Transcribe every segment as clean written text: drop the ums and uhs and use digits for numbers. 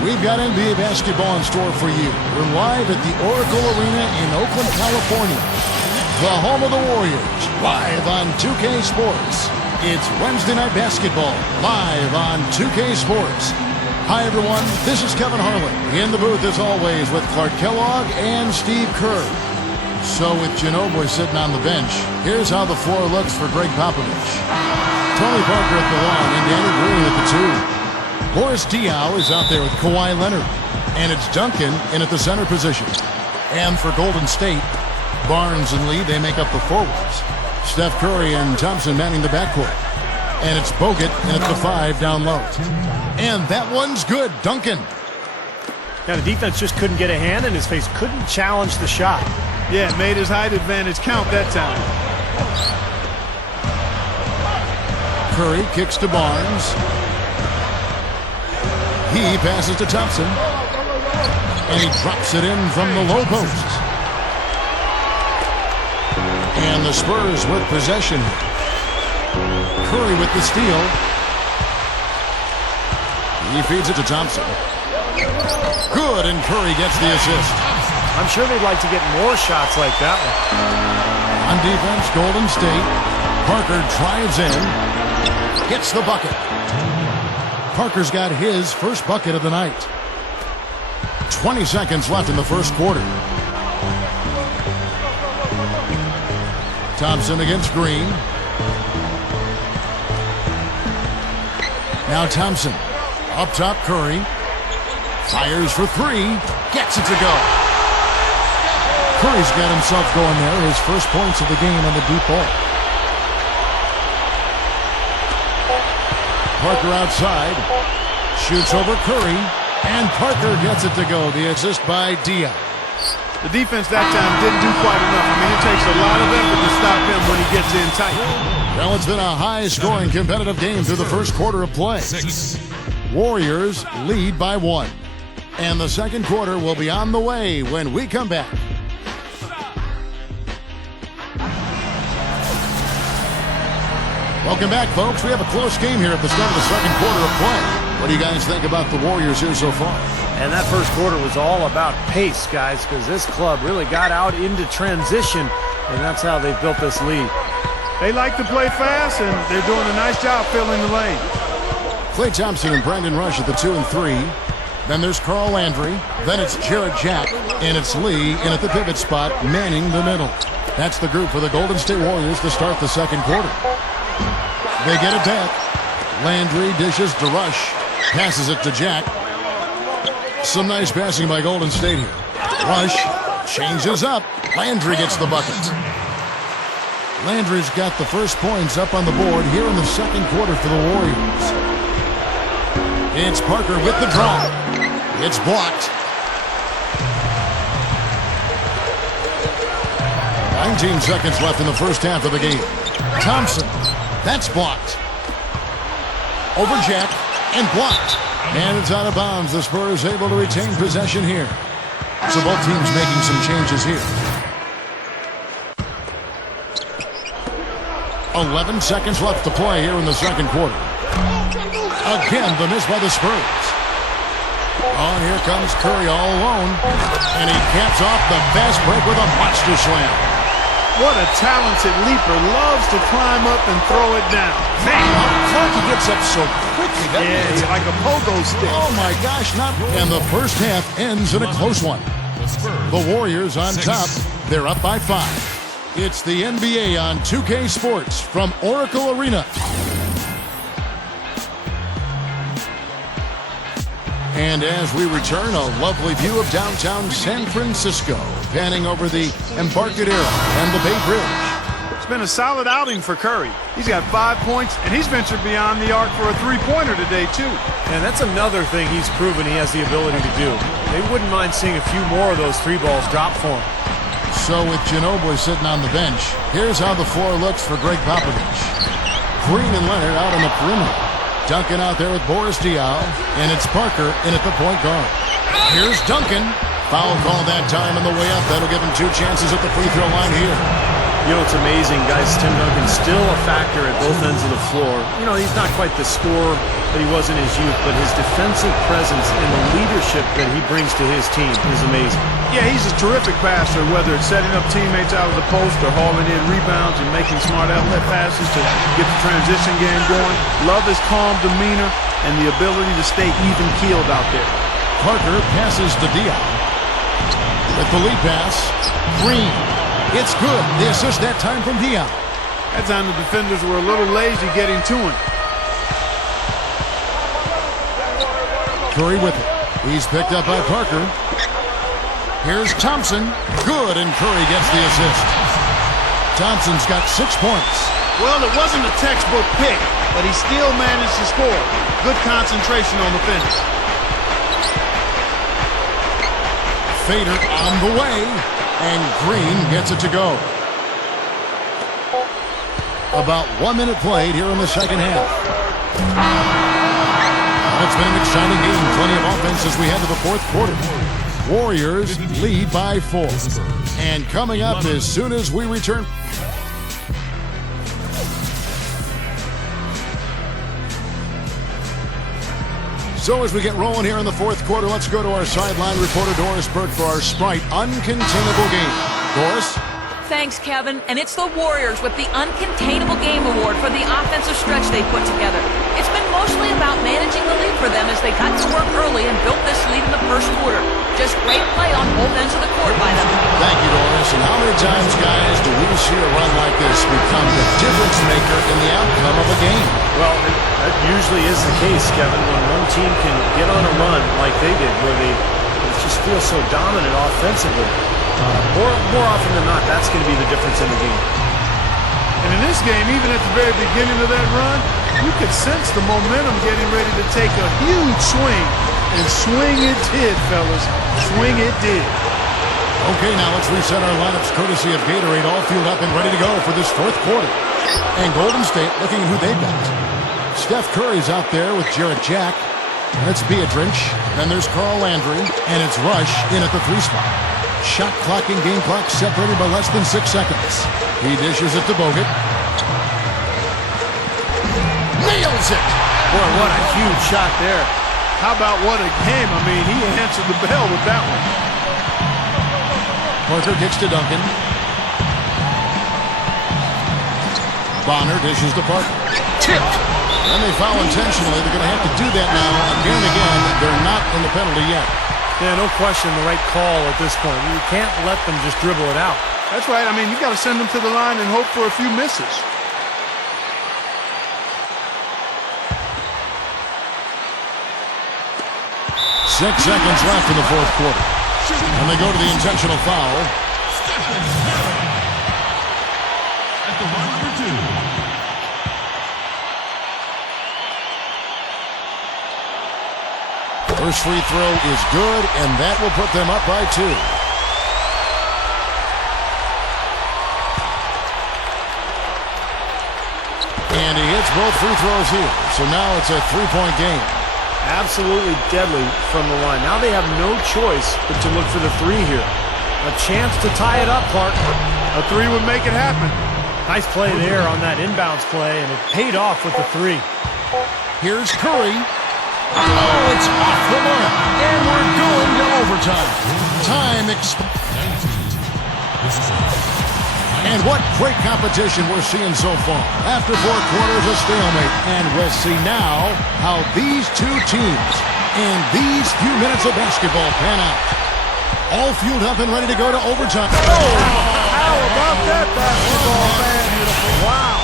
We've got NBA basketball in store for you. We're live at the Oracle Arena in Oakland, California. The home of the Warriors, live on 2K Sports. It's Wednesday Night Basketball, live on 2K Sports. Hi, everyone. This is Kevin Harlan. In the booth, as always, with Clark Kellogg and Steve Kerr. So with Ginobili sitting on the bench, here's how the floor looks for Greg Popovich. Tony Parker at the one and Danny Green at the two. Boris Diaw is out there with Kawhi Leonard. And it's Duncan in at the center position. And for Golden State, Barnes and Lee, they make up the forwards. Steph Curry and Thompson manning the backcourt. And it's Bogut in at the five down low. And that one's good. Duncan. Now the defense just couldn't get a hand in his face, couldn't challenge the shot. Yeah, made his height advantage count that time. Curry kicks to Barnes. He passes to Thompson. And he drops it in from the low post. And the Spurs with possession. Curry with the steal. He feeds it to Thompson. Good, and Curry gets the assist. I'm sure they'd like to get more shots like that one. On defense, Golden State. Parker drives in. Gets the bucket. Parker's got his first bucket of the night. 20 seconds left in the first quarter. Thompson against Green. Now Thompson. Up top, Curry. Fires for three. Gets it to go. Curry's got himself going there. His first points of the game on the deep ball. Parker outside. Shoots over Curry. And Parker gets it to go. The assist by Diaw. The defense that time didn't do quite enough. I mean, it takes a lot of effort to stop him when he gets in tight. Well, it's been a high-scoring competitive game through the first quarter of play. Warriors lead by 1. And the second quarter will be on the way when we come back. Welcome back, folks. We have a close game here at the start of the second quarter of play. What do you guys think about the Warriors here so far? And that first quarter was all about pace, guys, because this club really got out into transition, and that's how they built this lead. They like to play fast, and they're doing a nice job filling the lane. Klay Thompson and Brandon Rush at the 2 and 3. Then there's Carl Landry. Then it's Jarrett Jack. And it's Lee in at the pivot spot, manning the middle. That's the group for the Golden State Warriors to start the second quarter. They get it back. Landry dishes to Rush. Passes it to Jack. Some nice passing by Golden State here. Rush changes up. Landry gets the bucket. Landry's got the first points up on the board here in the second quarter for the Warriors. It's Parker with the drive. It's blocked. 19 seconds left in the first half of the game. Thompson. That's blocked. Over Jack and blocked. And it's out of bounds. The Spurs able to retain possession here. So both teams making some changes here. 11 seconds left to play here in the second quarter. Again, the miss by the Spurs. Oh, here comes Curry all alone. And he caps off the fast break with a monster slam. What a talented leaper. Loves to climb up and throw it down. Man, Clark, he gets up so quickly. Yeah, it's like a pogo stick. Oh, my gosh. And the first half ends in a close one. The Warriors on top. They're up by 5. It's the NBA on 2K Sports from Oracle Arena. And as we return, a lovely view of downtown San Francisco, panning over the Embarcadero and the Bay Bridge. It's been a solid outing for Curry. He's got 5 points, and he's ventured beyond the arc for a three-pointer today, too. And that's another thing he's proven he has the ability to do. They wouldn't mind seeing a few more of those three balls drop for him. So with Ginobili sitting on the bench, here's how the floor looks for Greg Popovich. Green and Leonard out on the perimeter. Duncan out there with Boris Diaw, and it's Parker in at the point guard. Here's Duncan. Foul call that time on the way up. That'll give him 2 chances at the free throw line here. You know, it's amazing, guys. Tim Duncan's still a factor at both ends of the floor. You know, he's not quite the scorer that he was in his youth, but his defensive presence and the leadership that he brings to his team is amazing. Yeah, he's a terrific passer, whether it's setting up teammates out of the post or hauling in rebounds and making smart outlet passes to get the transition game going. Love his calm demeanor and the ability to stay even-keeled out there. Parker passes to Dion. With the lead pass, Green. It's good. The assist that time from Dion. That time the defenders were a little lazy getting to him. Curry with it. He's picked up by Parker. Here's Thompson. Good, and Curry gets the assist. Thompson's got 6 points. Well, it wasn't a textbook pick, but he still managed to score. Good concentration on the finish. Fader on the way, and Green gets it to go. About 1 minute played here in the second half. It's been an exciting game. Plenty of offense as we head to the fourth quarter. Warriors lead by 4. And coming up as soon as we return. So as we get rolling here in the fourth quarter, let's go to our sideline reporter Doris Burke for our Sprite Uncontainable Game. Doris? Thanks, Kevin. And it's the Warriors with the Uncontainable Game Award for the offensive stretch they put together. It's been mostly about managing the lead for them as they got to work early and built this lead in the first quarter. Just great play on both ends of the court by them. Thank you, Doris. And how many times, guys, do we see a run like this become the difference maker in the outcome of a game? Well, that usually is the case, Kevin, when one team can get on a run like they did, where they just feel so dominant offensively. More often than not, that's going to be the difference in the game. And in this game, even at the very beginning of that run, you could sense the momentum getting ready to take a huge swing. And swing it did, fellas. Swing it did. Okay, now let's reset our lineups courtesy of Gatorade, all fueled up and ready to go for this fourth quarter. And Golden State looking at who they've got. Steph Curry's out there with Jarrett Jack. That's Beatrice. Then there's Carl Landry. And it's Rush in at the 3 spot. Shot clock and game clock separated by less than 6 seconds. He dishes it to Bogut. Nails it! Boy, what a huge shot there. How about what a game? I mean, he answered the bell with that one. Parker kicks to Duncan. Bonner dishes to Parker. Tipped! And they foul intentionally. They're going to have to do that now again and again. They're not in the penalty yet. Yeah, no question the right call at this point. You can't let them just dribble it out. That's right. I mean, you got to send them to the line and hope for a few misses. Six seconds left in the fourth quarter. And they go to the intentional foul. At the line for 2. First free throw is good, and that will put them up by 2. And he hits both free throws here. So now it's a 3-point game. Absolutely deadly from the line. Now they have no choice but to look for the 3 here. A chance to tie it up, Clark. A 3 would make it happen. Nice play there on that inbounds play, and it paid off with the 3. Here's Curry. Oh, it's off the mark. And we're going to overtime. Time And what great competition we're seeing so far. After 4 quarters, a stalemate. And we'll see now how these two teams in these few minutes of basketball pan out. All fueled up and ready to go to overtime. Oh, how about that basketball, man? Wow.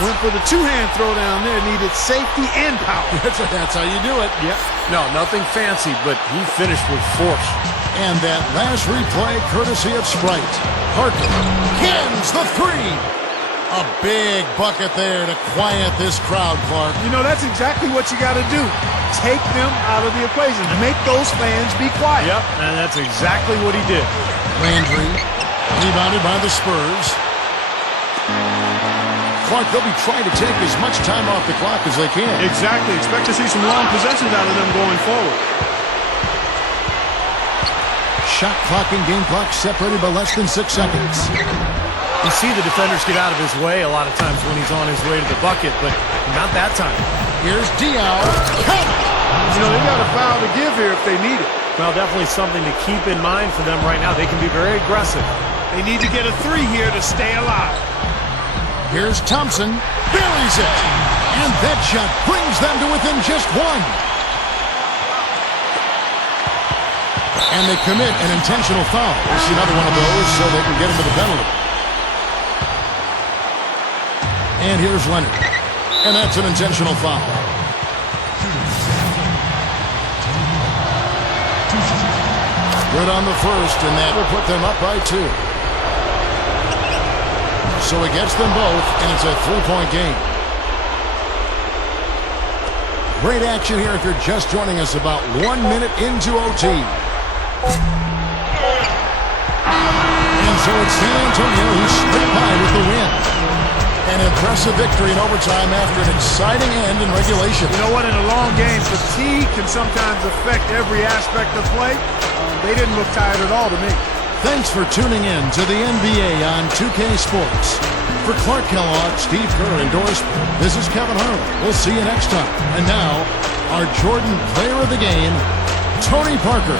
Went for the 2-hand throwdown there. Needed safety and power. That's how you do it. Yep. No, nothing fancy, but he finished with force. And that last replay, courtesy of Sprite. Parker hits the 3. A big bucket there to quiet this crowd, Clark. You know, that's exactly what you got to do. Take them out of the equation. Make those fans be quiet. Yep, and that's exactly what he did. Landry, rebounded by the Spurs. Clark, they'll be trying to take as much time off the clock as they can. Exactly. Expect to see some long possessions out of them going forward. Shot clock and game clock separated by less than 6 seconds. You see the defenders get out of his way a lot of times when he's on his way to the bucket, but not that time. Here's Diaw. Count it! You know, they got a foul to give here if they need it. Well, definitely something to keep in mind for them right now. They can be very aggressive. They need to get a 3 here to stay alive. Here's Thompson. Buries it. And that shot brings them to within just 1. And they commit an intentional foul. We'll see another one of those so they can get into the penalty. And here's Leonard. And that's an intentional foul. Good on the first, and that will put them up by 2. So it gets them both, and it's a 3-point game. Great action here if you're just joining us about 1 minute into OT. And so it's San Antonio who scrape by with the win. An impressive victory in overtime after an exciting end in regulation. You know what? In a long game, fatigue can sometimes affect every aspect of play. They didn't look tired at all to me. Thanks for tuning in to the NBA on 2K Sports. For Clark Kellogg, Steve Kerr endorsement, this is Kevin Harlan. We'll see you next time. And now, our Jordan player of the game, Tony Parker.